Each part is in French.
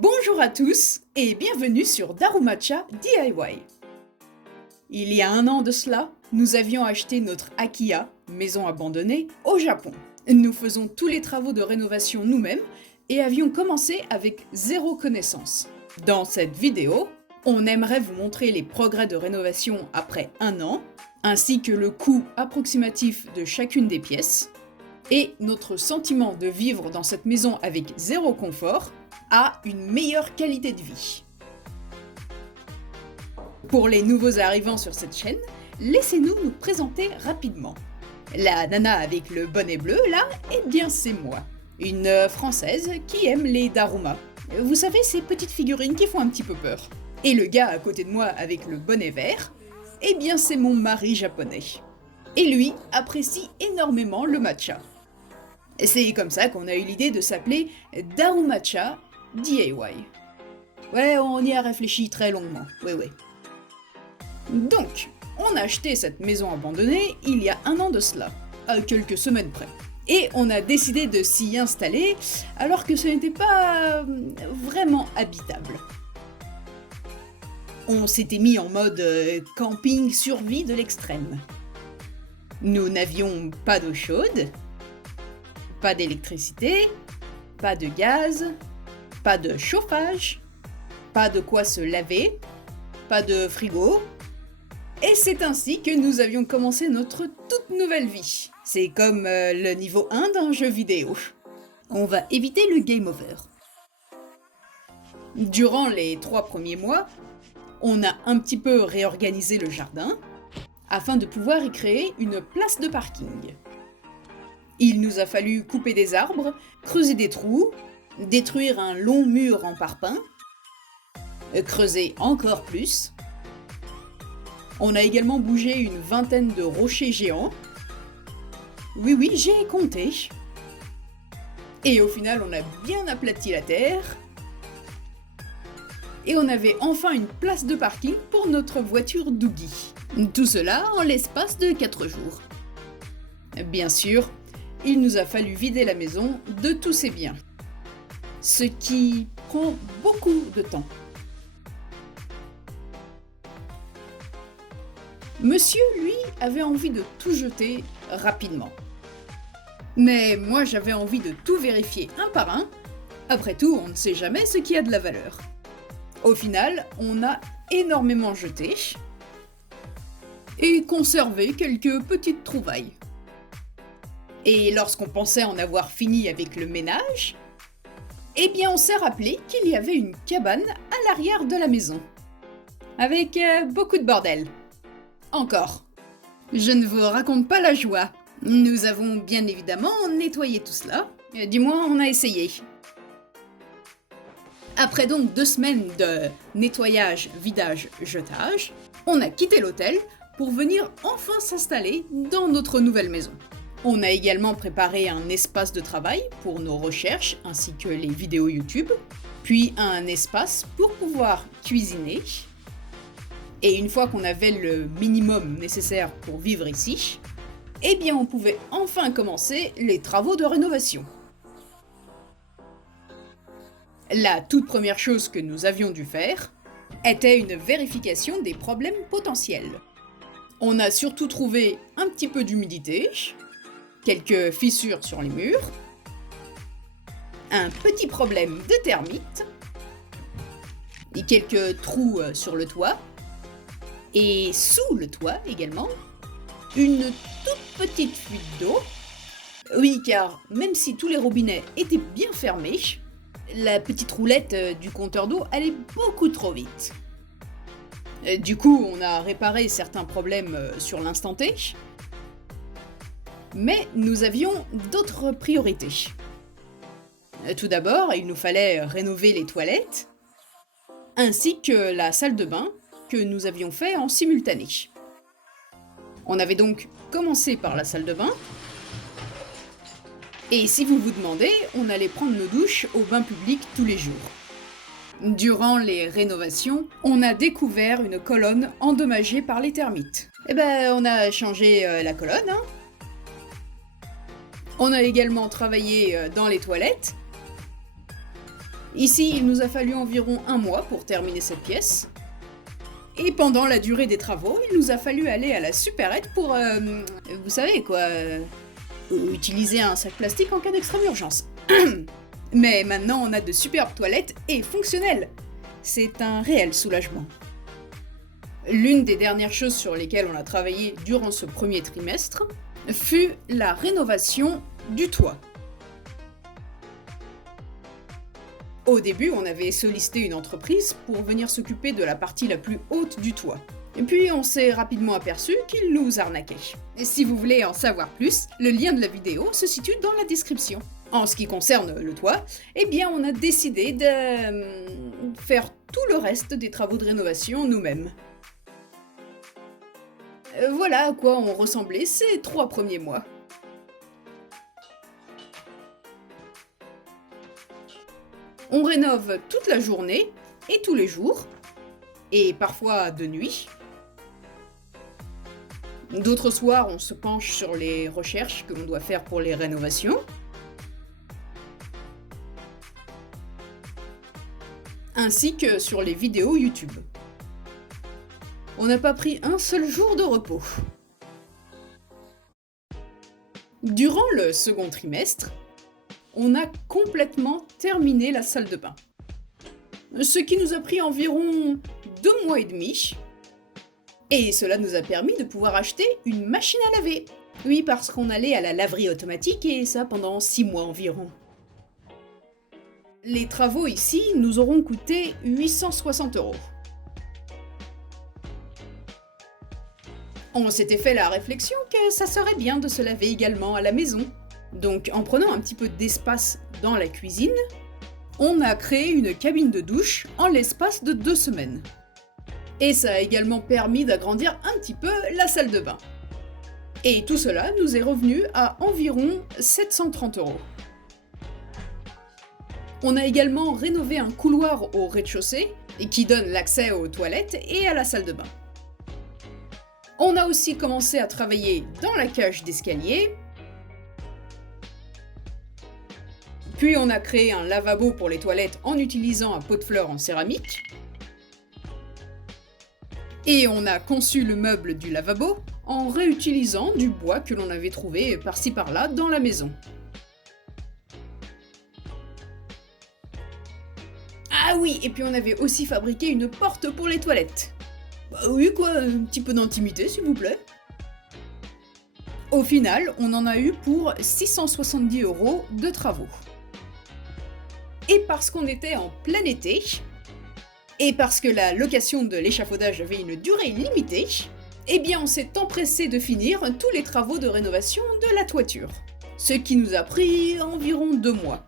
Bonjour à tous et bienvenue sur Darumacha DIY. Il y a un an de cela, nous avions acheté notre Akiya, maison abandonnée, au Japon. Nous faisons tous les travaux de rénovation nous-mêmes et avions commencé avec zéro connaissance. Dans cette vidéo, on aimerait vous montrer les progrès de rénovation après un an, ainsi que le coût approximatif de chacune des pièces, et notre sentiment de vivre dans cette maison avec zéro confort à une meilleure qualité de vie. Pour les nouveaux arrivants sur cette chaîne, laissez-nous nous présenter rapidement. La nana avec le bonnet bleu, là, eh bien c'est moi. Une Française qui aime les Daruma. Vous savez, ces petites figurines qui font un petit peu peur. Et le gars à côté de moi avec le bonnet vert, eh bien c'est mon mari japonais. Et lui apprécie énormément le matcha. C'est comme ça qu'on a eu l'idée de s'appeler Darumacha DIY. Ouais, on y a réfléchi très longuement, ouais. Donc, on a acheté cette maison abandonnée il y a un an de cela, à quelques semaines près. Et on a décidé de s'y installer alors que ce n'était pas vraiment habitable. On s'était mis en mode camping survie de l'extrême. Nous n'avions pas d'eau chaude, pas d'électricité, pas de gaz, pas de chauffage, pas de quoi se laver, pas de frigo. Et c'est ainsi que nous avions commencé notre toute nouvelle vie. C'est comme le niveau 1 d'un jeu vidéo. On va éviter le game over. Durant les 3 premiers mois, on a un petit peu réorganisé le jardin afin de pouvoir y créer une place de parking. Il nous a fallu couper des arbres, creuser des trous, détruire un long mur en parpaing, creuser encore plus. On a également bougé une vingtaine de rochers géants. Oui, j'ai compté. Et au final, on a bien aplati la terre. Et on avait enfin une place de parking pour notre voiture Doogie. Tout cela en l'espace de 4 jours. Bien sûr, il nous a fallu vider la maison de tous ses biens. Ce qui prend beaucoup de temps. Monsieur, lui, avait envie de tout jeter rapidement. Mais moi, j'avais envie de tout vérifier un par un. Après tout, on ne sait jamais ce qui a de la valeur. Au final, on a énormément jeté et conservé quelques petites trouvailles. Et lorsqu'on pensait en avoir fini avec le ménage, eh bien on s'est rappelé qu'il y avait une cabane à l'arrière de la maison. Avec beaucoup de bordel. Encore. Je ne vous raconte pas la joie. Nous avons bien évidemment nettoyé tout cela. Du moins, on a essayé. Après donc 2 semaines de nettoyage, vidage, jetage, on a quitté l'hôtel pour venir enfin s'installer dans notre nouvelle maison. On a également préparé un espace de travail pour nos recherches ainsi que les vidéos YouTube, puis un espace pour pouvoir cuisiner. Et une fois qu'on avait le minimum nécessaire pour vivre ici, eh bien on pouvait enfin commencer les travaux de rénovation. La toute première chose que nous avions dû faire était une vérification des problèmes potentiels. On a surtout trouvé un petit peu d'humidité, quelques fissures sur les murs, un petit problème de termites, et quelques trous sur le toit, et sous le toit également, une toute petite fuite d'eau. Oui, car même si tous les robinets étaient bien fermés, la petite roulette du compteur d'eau allait beaucoup trop vite. Du coup, on a réparé certains problèmes sur l'instant T, mais nous avions d'autres priorités. Tout d'abord, il nous fallait rénover les toilettes, ainsi que la salle de bain que nous avions fait en simultané. On avait donc commencé par la salle de bain, et si vous vous demandez, on allait prendre nos douches au bain public tous les jours. Durant les rénovations, on a découvert une colonne endommagée par les termites. Eh ben, on a changé la colonne, hein. On a également travaillé dans les toilettes, Ici, il nous a fallu environ 1 mois pour terminer cette pièce. Et pendant la durée des travaux, il nous a fallu aller à la supérette pour, vous savez quoi, utiliser un sac plastique en cas d'extrême urgence. Mais maintenant, on a de superbes toilettes et fonctionnelles. C'est un réel soulagement. L'une des dernières choses sur lesquelles on a travaillé durant ce premier trimestre fut la rénovation du toit. Au début, on avait sollicité une entreprise pour venir s'occuper de la partie la plus haute du toit. Et puis on s'est rapidement aperçu qu'ils nous arnaquaient. Et si vous voulez en savoir plus, le lien de la vidéo se situe dans la description. En ce qui concerne le toit, eh bien on a décidé de faire tout le reste des travaux de rénovation nous-mêmes. Voilà à quoi ont ressemblé ces 3 premiers mois. On rénove toute la journée et tous les jours, et parfois de nuit. D'autres soirs, on se penche sur les recherches que l'on doit faire pour les rénovations. Ainsi que sur les vidéos YouTube. On n'a pas pris un seul jour de repos. Durant le second trimestre, on a complètement terminé la salle de bain. Ce qui nous a pris environ 2 mois et demi. Et cela nous a permis de pouvoir acheter une machine à laver. Oui, parce qu'on allait à la laverie automatique et ça pendant 6 mois environ. Les travaux ici nous auront coûté 860 €. On s'était fait la réflexion que ça serait bien de se laver également à la maison. Donc en prenant un petit peu d'espace dans la cuisine, on a créé une cabine de douche en l'espace de 2 semaines. Et ça a également permis d'agrandir un petit peu la salle de bain. Et tout cela nous est revenu à environ 730 €. On a également rénové un couloir au rez-de-chaussée qui donne l'accès aux toilettes et à la salle de bain. On a aussi commencé à travailler dans la cage d'escalier. Puis on a créé un lavabo pour les toilettes en utilisant un pot de fleurs en céramique. Et on a conçu le meuble du lavabo en réutilisant du bois que l'on avait trouvé par-ci par-là dans la maison. Ah oui, et puis on avait aussi fabriqué une porte pour les toilettes. Bah oui quoi, un petit peu d'intimité s'il vous plaît. Au final, on en a eu pour 670 € de travaux. Et parce qu'on était en plein été, et parce que la location de l'échafaudage avait une durée limitée, eh bien on s'est empressé de finir tous les travaux de rénovation de la toiture. Ce qui nous a pris environ 2 mois.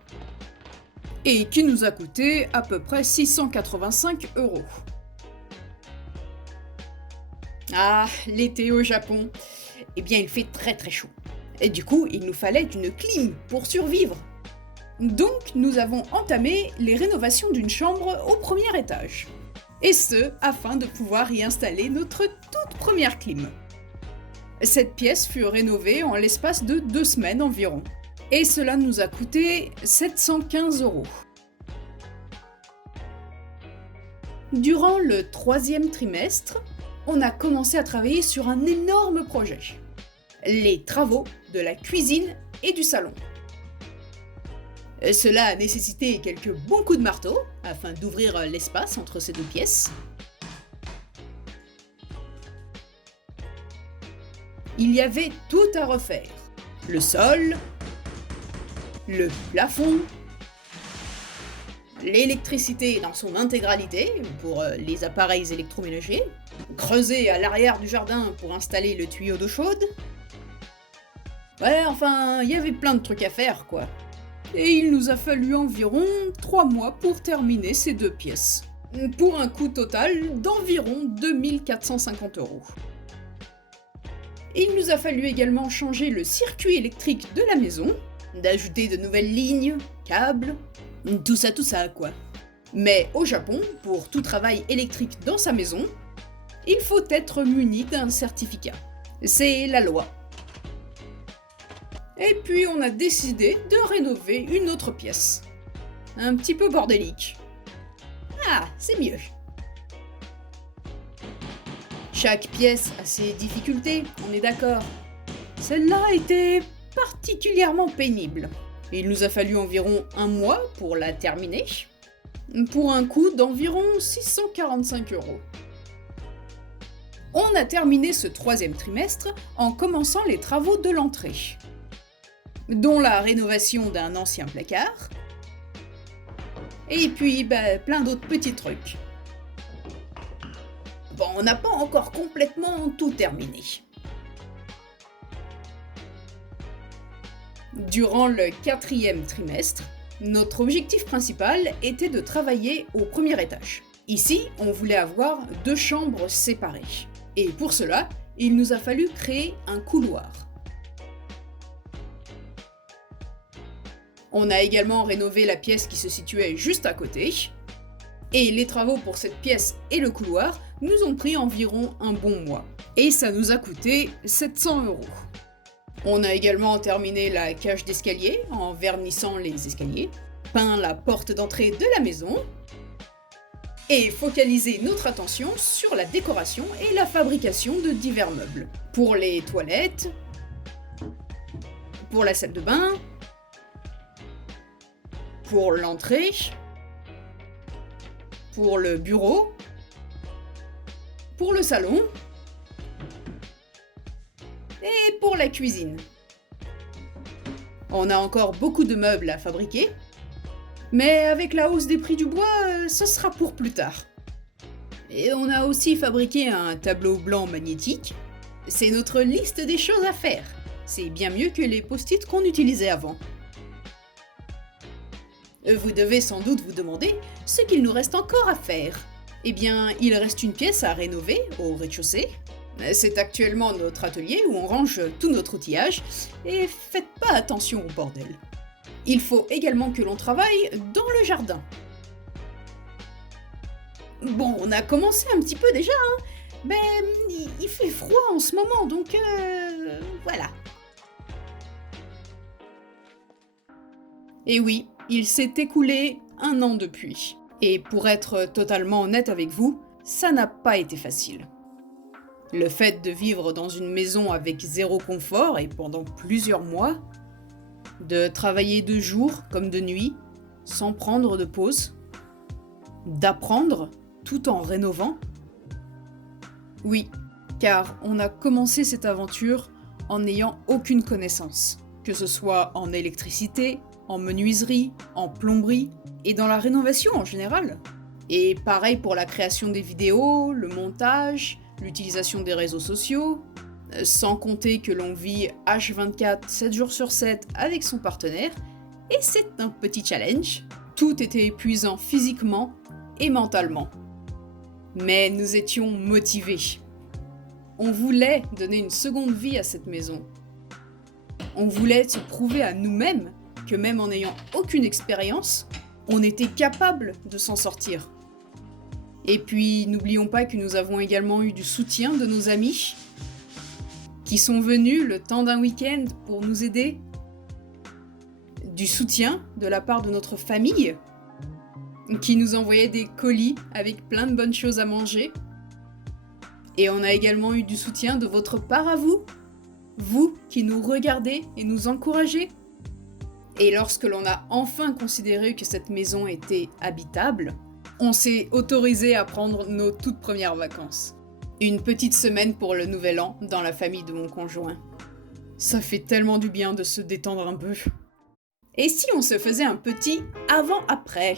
Et qui nous a coûté à peu près 685 €. Ah, l'été au Japon. Eh bien il fait très très chaud. Et du coup, il nous fallait une clim pour survivre. Donc, nous avons entamé les rénovations d'une chambre au premier étage. Et ce, afin de pouvoir y installer notre toute première clim. Cette pièce fut rénovée en l'espace de 2 semaines environ. Et cela nous a coûté 715 €. Durant le 3e trimestre, on a commencé à travailler sur un énorme projet. Les travaux de la cuisine et du salon. Cela a nécessité quelques bons coups de marteau afin d'ouvrir l'espace entre ces 2 pièces. Il y avait tout à refaire. Le sol, le plafond, l'électricité dans son intégralité pour les appareils électroménagers, creuser à l'arrière du jardin pour installer le tuyau d'eau chaude. Ouais, enfin, il y avait plein de trucs à faire, quoi. Et il nous a fallu environ 3 mois pour terminer ces 2 pièces, pour un coût total d'environ 2450 €. Et il nous a fallu également changer le circuit électrique de la maison, d'ajouter de nouvelles lignes, câbles, tout ça quoi. Mais au Japon, pour tout travail électrique dans sa maison, il faut être muni d'un certificat. C'est la loi. Et puis on a décidé de rénover une autre pièce. un petit peu bordélique. Ah, c'est mieux. Chaque pièce a ses difficultés, on est d'accord. Celle-là était particulièrement pénible. Il nous a fallu environ 1 mois pour la terminer, pour un coût d'environ 645 €. On a terminé ce 3e trimestre en commençant les travaux de l'entrée, dont la rénovation d'un ancien placard, et puis plein d'autres petits trucs. Bon, on n'a pas encore complètement tout terminé. Durant le 4e trimestre, notre objectif principal était de travailler au premier étage. Ici, on voulait avoir 2 chambres séparées. Et pour cela, il nous a fallu créer un couloir. On a également rénové la pièce qui se situait juste à côté. Et les travaux pour cette pièce et le couloir nous ont pris environ un bon mois. Et ça nous a coûté 700 €. On a également terminé la cage d'escalier en vernissant les escaliers, peint la porte d'entrée de la maison, et focalisé notre attention sur la décoration et la fabrication de divers meubles. Pour les toilettes, pour la salle de bain, pour l'entrée, pour le bureau, pour le salon et pour la cuisine. On a encore beaucoup de meubles à fabriquer, mais avec la hausse des prix du bois, ce sera pour plus tard. Et on a aussi fabriqué un tableau blanc magnétique. C'est notre liste des choses à faire. C'est bien mieux que les post-it qu'on utilisait avant. Vous devez sans doute vous demander ce qu'il nous reste encore à faire. Eh bien, il reste une pièce à rénover au rez-de-chaussée. C'est actuellement notre atelier où on range tout notre outillage, et faites pas attention au bordel. Il faut également que l'on travaille dans le jardin. Bon, on a commencé un petit peu déjà, hein, mais il fait froid en ce moment, donc voilà. Et oui, il s'est écoulé 1 an depuis. Et pour être totalement honnête avec vous, ça n'a pas été facile. Le fait de vivre dans une maison avec 0 confort et pendant plusieurs mois, de travailler de jour comme de nuit, sans prendre de pause, d'apprendre tout en rénovant. Oui, car on a commencé cette aventure en n'ayant aucune connaissance, que ce soit en électricité, en menuiserie, en plomberie et dans la rénovation en général. Et pareil pour la création des vidéos, le montage, l'utilisation des réseaux sociaux, sans compter que l'on vit H24, 7 jours sur 7 avec son partenaire, et c'est un petit challenge. Tout était épuisant physiquement et mentalement. Mais nous étions motivés. On voulait donner une seconde vie à cette maison. On voulait se prouver à nous-mêmes que même en n'ayant aucune expérience, on était capable de s'en sortir. Et puis, n'oublions pas que nous avons également eu du soutien de nos amis, qui sont venus le temps d'un week-end pour nous aider, du soutien de la part de notre famille, qui nous envoyait des colis avec plein de bonnes choses à manger. Et on a également eu du soutien de votre part à vous, vous qui nous regardez et nous encouragez. Et lorsque l'on a enfin considéré que cette maison était habitable, on s'est autorisé à prendre nos toutes premières vacances. Une petite semaine pour le nouvel an dans la famille de mon conjoint. Ça fait tellement du bien de se détendre un peu. Et si on se faisait un petit avant-après ?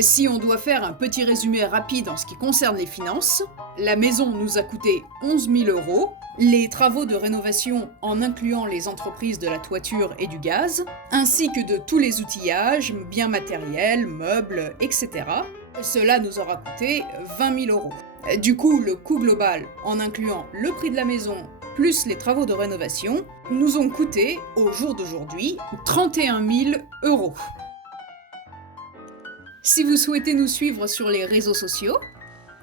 Si on doit faire un petit résumé rapide en ce qui concerne les finances, la maison nous a coûté 11 000 €, les travaux de rénovation en incluant les entreprises de la toiture et du gaz, ainsi que de tous les outillages, biens matériels, meubles, etc. Cela nous aura coûté 20 000 €. Du coup, le coût global, en incluant le prix de la maison plus les travaux de rénovation, nous ont coûté, au jour d'aujourd'hui, 31 000 €. Si vous souhaitez nous suivre sur les réseaux sociaux,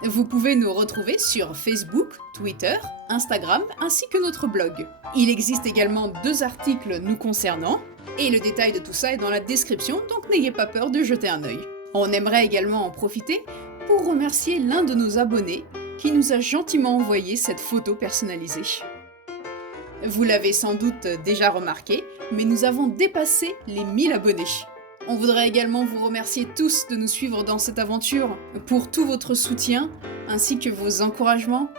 vous pouvez nous retrouver sur Facebook, Twitter, Instagram ainsi que notre blog. Il existe également 2 articles nous concernant, et le détail de tout ça est dans la description, donc n'ayez pas peur de jeter un œil. On aimerait également en profiter pour remercier l'un de nos abonnés qui nous a gentiment envoyé cette photo personnalisée. Vous l'avez sans doute déjà remarqué, mais nous avons dépassé les 1000 abonnés. On voudrait également vous remercier tous de nous suivre dans cette aventure, pour tout votre soutien, ainsi que vos encouragements.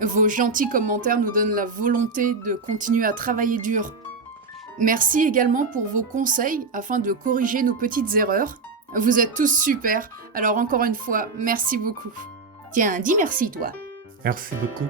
Vos gentils commentaires nous donnent la volonté de continuer à travailler dur. Merci également pour vos conseils afin de corriger nos petites erreurs. Vous êtes tous super, alors encore une fois, merci beaucoup. Tiens, dis merci toi. Merci beaucoup.